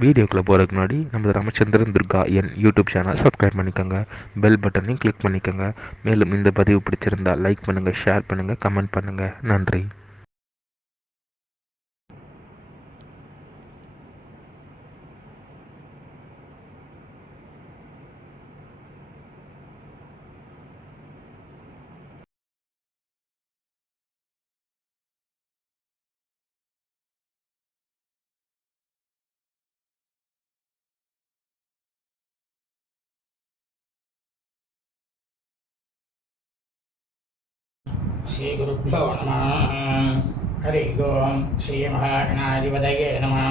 வீடியோக்குள்ளே போகிறதுக்கு முன்னாடி நம்ம ராமச்சந்திரன் துர்கா என் யூடியூப் சேனல் சப்ஸ்கிரைப் பண்ணிக்கோங்க, பெல் பட்டனையும் கிளிக் பண்ணிக்கோங்க. மேலும் இந்த பதிவு பிடிச்சிருந்தால் லைக் பண்ணுங்கள், ஷேர் பண்ணுங்கள், கமெண்ட் பண்ணுங்கள். நன்றி. श्रीगुरुभ्यो नमः. हरि ओम. श्री மகாகணாதிபதியே நமः.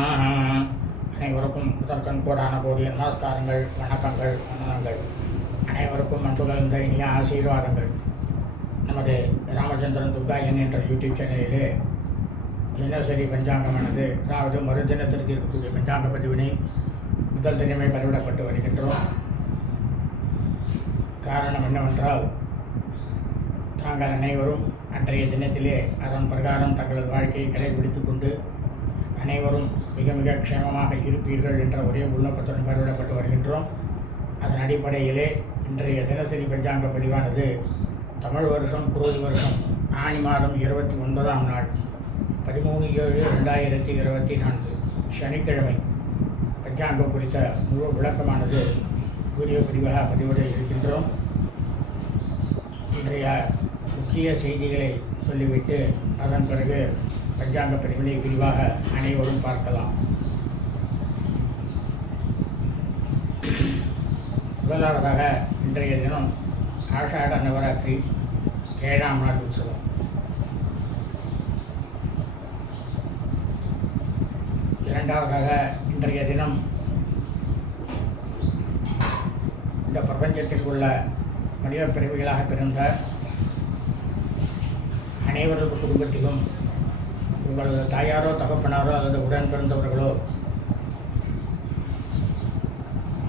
அனைவருக்கும் முதற்கண் கோடான கோடிய நமஸ்காரங்கள், வணக்கங்கள், வந்தனங்கள். அனைவருக்கும் அன்புகள் இந்த இனிய ஆசீர்வாதங்கள். நமது ராமச்சந்திரன் துர்கா என்ற யூடியூப் சேனலிலே தினசரி பஞ்சாங்கமானது, அதாவது மறுதினத்திற்கு இருக்கக்கூடிய பஞ்சாங்க பதிவினை முதல் தினமே பதிவிடப்பட்டு வருகின்றோம். காரணம் என்னவென்றால், தாங்கள் அனைவரும் அன்றைய தினத்திலே அதன் பிரகாரம் தங்களது வாழ்க்கையை கடைபிடித்துக் கொண்டு அனைவரும் மிக மிக க்ஷேமமாக இருப்பீர்கள் என்ற ஒரே உள்நோக்கத்துடன் பதிவிடப்பட்டு வருகின்றோம். அதன் அடிப்படையிலே இன்றைய தினசரி பஞ்சாங்க பதிவானது தமிழ் வருஷம் குரோதி வருஷம் ஆனி மாதம் 29ஆம் நாள் 13/7/2024 சனிக்கிழமை பஞ்சாங்கம் குறித்த முழு விளக்கமானது வீடியோ பதிவாக பதிவிட இருக்கின்றோம். இன்றைய முக்கிய செய்திகளை சொல்லிவிட்டு அதன் பிறகு பஞ்சாங்க பதிவினை விரிவாக அனைவரும் பார்க்கலாம். முதலாவதாக இன்றைய தினம் ஆஷாட நவராத்திரி 7ஆம் நாள் உற்சவம். இரண்டாவதாக இன்றைய தினம் இந்த பிரபஞ்சத்தில் உள்ள மனித பிறவிகளாக பிறந்த அனைவரது குடும்பத்திலும் உங்களது தாயாரோ தகப்பனாரோ அல்லது உடன் பிறந்தவர்களோ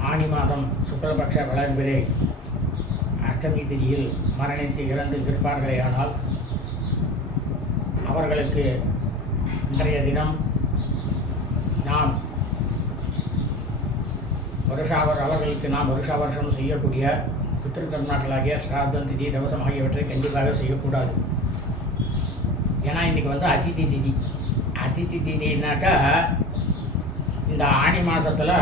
ஆனி மாதம் சுக்லபக்ஷ வளர்பிறை அஷ்டமி திதியில் மரணித்து இறந்து இருப்பார்களேயானால் அவர்களுக்கு இன்றைய தினம் நாம் அவர்களுக்கு நாம் வருஷா வருஷம் செய்யக்கூடிய பித்திருக்கர்மாக்களாகிய சிராதம், திதி, தவசம் ஆகியவற்றை கண்டிப்பாக செய்யக்கூடாது. ஏன்னா இன்றைக்கி அதிதி திதி. அதிதி திதினாக்கா இந்த ஆனி மாதத்தில்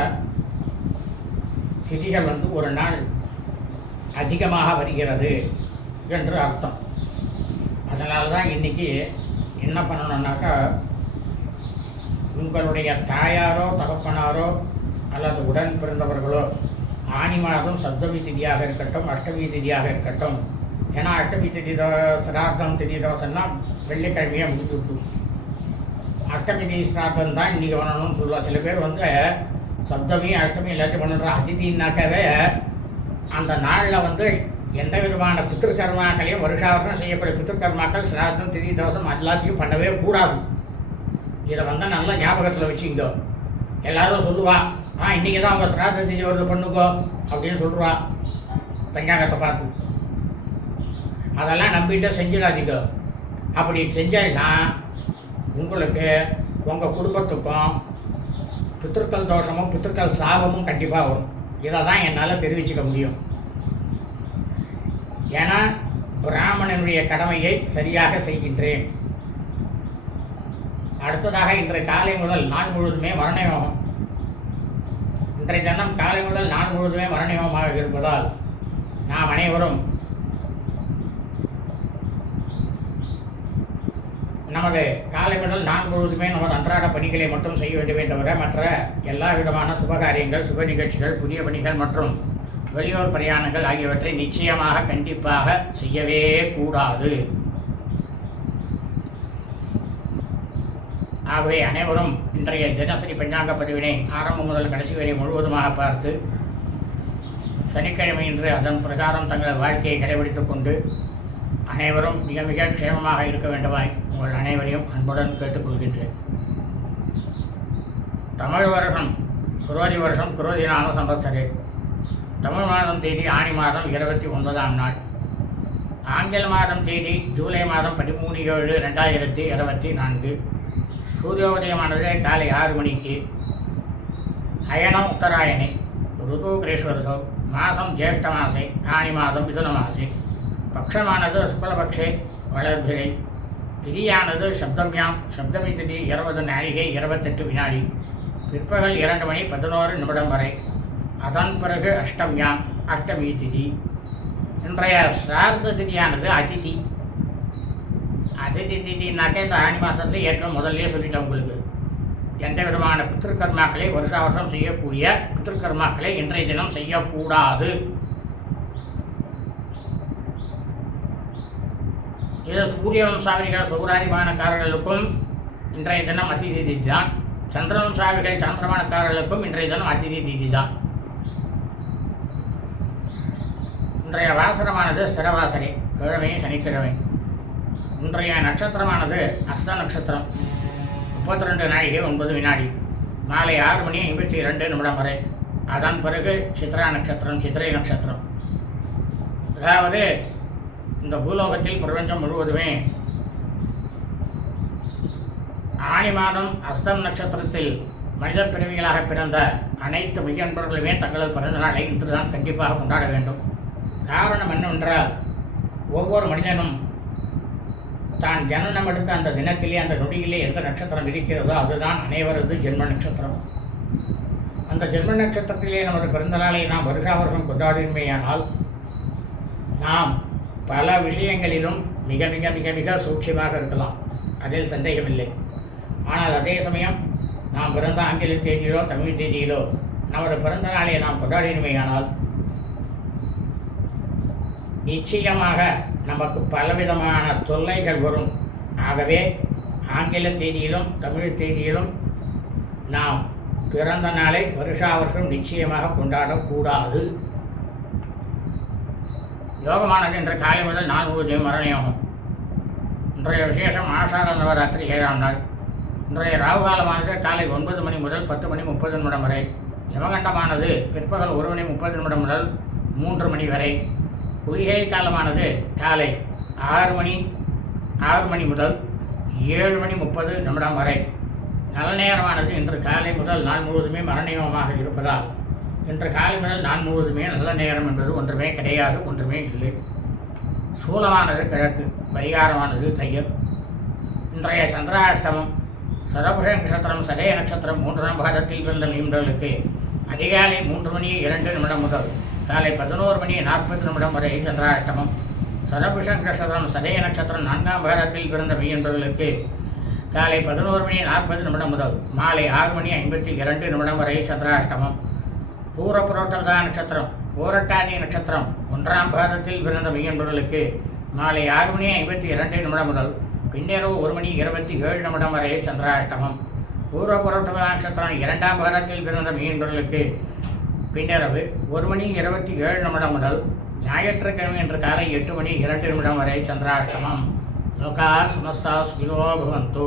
திதிகள் ஒரு நாள் அதிகமாக வருகிறது என்று அர்த்தம். அதனால தான் இன்றைக்கி என்ன பண்ணணுன்னாக்கா, உங்களுடைய தாயாரோ தகப்பனாரோ அல்லது உடன் பிறந்தவர்களோ ஆனி மாதம் சப்தமி திதியாக இருக்கட்டும், அஷ்டமி திதியாக இருக்கட்டும். ஏன்னா அஷ்டமி திதி சிரார்த்தம், திதி தவசம்னா வெள்ளிக்கிழமையாக முடிஞ்சுட்டு, அஷ்டமி திதி சிரார்த்தம் தான் இன்றைக்கி பண்ணணும்னு சொல்லுவாள். சில பேர் சப்தமி அஷ்டமி எல்லாத்தையும் பண்ணுறா. அதிதினாக்காவே அந்த நாளில் எந்த விதமான பித்திருக்கர்மாக்களையும் வருஷா வருஷம் செய்யக்கூடிய பித்திருக்கர்மாக்கள் சிரார்த்தம், திதி தவசம் எல்லாத்தையும் பண்ணவே கூடாது. இதை நல்லா ஞாபகத்தில் வச்சுங்க. எல்லோரும் சொல்லுவா, இன்றைக்கி தான் அவங்க சிரார்த்த திதி வருது பண்ணுங்கோ அப்படின்னு சொல்லுவா பஞ்சாங்கத்தை பார்த்து. அதெல்லாம் நம்பிட்டு செஞ்சிடாதீங்க. அப்படி செஞ்சா உங்களுக்கு உங்கள் குடும்பத்துக்கும் பித்திருக்கள் தோஷமும் பித்திருக்கள் சாபமும் கண்டிப்பாக வரும். இதை தான் என்னால் தெரிவிச்சுக்க முடியும். ஏன்னா பிராமணனுடைய கடமையை சரியாக செய்கின்றேன். அடுத்ததாக இன்றைய காலை முதல் நாள் முழுவதுமே மரணயோகம். இன்றைய தினம் காலை முதல் நாள் முழுவதுமே மரணயோகமாக இருப்பதால் நாம் அனைவரும் நமது காலை முதல் நாள் முழுவதுமே நமது அன்றாட பணிகளை மட்டும் செய்ய வேண்டுமே தவிர மற்ற எல்லா விதமான சுபகாரியங்கள், சுப நிகழ்ச்சிகள், புதிய பணிகள் மற்றும் வெளியூர் பிரயாணங்கள் ஆகியவற்றை நிச்சயமாக கண்டிப்பாக செய்யவே கூடாது. ஆகவே அனைவரும் இன்றைய தினசரி பஞ்சாங்க பதிவினை ஆரம்பம் முதல் கடைசி வரை முழுவதுமாக பார்த்து சனிக்கிழமை இன்று அதன் பிரகாரம் தங்களது வாழ்க்கையை கடைபிடித்துக் கொண்டு அனைவரும் மிக மிக க்ஷேமமாக இருக்க வேண்டுமாய் உங்கள் அனைவரையும் அன்புடன் கேட்டுக்கொள்கின்றேன். தமிழ் வருஷம் குரோதி வருஷம் குரோதி நாம சம்பத்சரே. தமிழ் மாதம் தேதி ஆனி மாதம் 29ஆம் நாள். ஆங்கில மாதம் தேதி ஜூலை மாதம் 13/7/2024. சூரியோதயமானது காலை 6 மணிக்கு. அயனம் உத்தராயணே ருது கிரீஷ்வருதோ மாதம் ஜேஷ்ட மாசே ஆணி மாதம் மிதுன மாசே பக்ஷமானது சுக்லபக்ஷே வளர்பிறை திதியானது சப்தம்யாம் சப்தமி திதி 20 நாழிகை 28 வினாடி பிற்பகல் 2 மணி 11 நிமிடம் வரை அதன் பிறகு அஷ்டம்யாம் அஷ்டமி திதி. இன்றைய சிரார்த்த திதியானது அதிதி. அதிதி திதினாக்க இந்த ஆணி மாதத்தில் ஏற்கனவே முதல்ல சொல்லிட்டேன் உங்களுக்கு. எந்த விதமான பித்திருக்கர்மாக்களை வருஷா வருஷம் செய்யக்கூடிய பித்திருக்கர்மாக்களை இன்றைய தினம் செய்யக்கூடாது. இது சூரிய வம்சாவளிகள் சௌராதிமானக்காரர்களுக்கும் இன்றைய தினம் அதிதி திதி தான். சந்திர வம்சாவளிகள் சந்திரமானக்காரர்களுக்கும் இன்றைய தினம் அதிதி திதி தான். இன்றைய வாசனமானது ஸ்திரவாசனை, கிழமை சனிக்கிழமை. இன்றைய நட்சத்திரமானது அஸ்த நட்சத்திரம், 32 நாழிகை 9 வினாடி, மாலை 6 மணி 52 நிமிடம் வரை. அதன் பிறகு சித்ரா நட்சத்திரம், சித்திரை நட்சத்திரம். அதாவது இந்த பூலோகத்தில் பிரபஞ்சம் முழுவதுமே ஆணி மாதம் அஸ்தம் நட்சத்திரத்தில் மனித பிறவிகளாக பிறந்த அனைத்து மெய்யன்பர்களுமே தங்களது பிறந்த நாளை இன்றுதான் கண்டிப்பாக கொண்டாட வேண்டும். காரணம் என்னவென்றால், ஒவ்வொரு மனிதனும் தான் ஜனனம் எடுத்த அந்த தினத்திலே அந்த நொடியிலே எந்த நட்சத்திரம் இருக்கிறதோ அதுதான் அனைவரது ஜென்ம நட்சத்திரம். அந்த ஜென்ம நட்சத்திரத்திலே நமது பிறந்த நாளை நாம் வருஷா வருஷம் கொண்டாடுமையானால் நாம் பல விஷயங்களிலும் மிக மிக மிக மிக சூட்சமாக இருக்கலாம், அதில் சந்தேகமில்லை. ஆனால் அதே சமயம் நாம் பிறந்த ஆங்கில தேதியிலோ தமிழ் தேதியிலோ நமது பிறந்த நாளை நாம் கொண்டாடினுமையானால் நிச்சயமாக நமக்கு பலவிதமான தொல்லைகள் வரும். ஆகவே ஆங்கில தேதியிலும் தமிழ் தேதியிலும் நாம் பிறந்த நாளை வருஷா வருஷம் நிச்சயமாக கொண்டாடக்கூடாது. யோகமானது இன்று காலை முதல் 4 முழுவதும் மரண யோகம். இன்றைய விசேஷம் ஆஷாட நவராத்திரி 7ஆம் நாள். இன்றைய ராகுகாலமானது காலை 9 மணி முதல் 10 மணி 30 நிமிடம் வரை. யமகண்டமானது பிற்பகல் 1 மணி 30 நிமிடம் முதல் 3 மணி வரை. குளிகை காலமானது காலை 6 மணி முதல் 7 மணி 30 நிமிடம் வரை. நல்ல நேரமானது இன்று காலை முதல் நாள் முழுவதுமே மரணயோகமாக இருப்பதால் இன்று காலை முதல் நாள் முழுவதுமே நல்ல நேரம் என்பது ஒன்றுமே கிடையாது, ஒன்றுமே இல்லை. சூலமானது கிழக்கு, பரிகாரமானது தையல். இன்றைய சந்திராஷ்டமம் சரபுஷ நட்சத்திரம் சதய நட்சத்திரம் 3ஆம் பாதத்தில் பிறந்த மீன்களுக்கு அதிகாலை 3 மணி 2 நிமிடம் முதல் காலை 11 மணி 40 நிமிடம் வரை சந்திராஷ்டமம். சரபுஷ நட்சத்திரம் சதய நட்சத்திரம் 4ஆம் பாதத்தில் பிறந்த மீன்பர்களுக்கு காலை 11 மணி 40 நிமிடம் முதல் மாலை 6 மணி 52 நிமிடம் வரை சந்திராஷ்டமம். பூரபுரோட்டதா நட்சத்திரம் பூரட்டாதி நட்சத்திரம் 1ஆம் பாதத்தில் பிறந்த மீன்பர்களுக்கு மாலை 6 மணி 52 நிமிடம் முதல் பின்னிரவு 1 மணி 27 நிமிடம் வரை சந்திராஷ்டமம். பூர்வபுரோட்டதா நட்சத்திரம் 2ஆம் பாதத்தில் பிறந்த மீன்பர்களுக்கு பின்னிரவு 1 மணி 27 நிமிடம் முதல் ஞாயிற்றுக்கிழமை இன்று காலை 8 மணி 2 நிமிடம் வரை சந்திராஷ்டமம். லோகா சமஸ்தா சுகினோ பவந்து.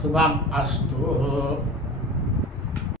சுபம் அஸ்து.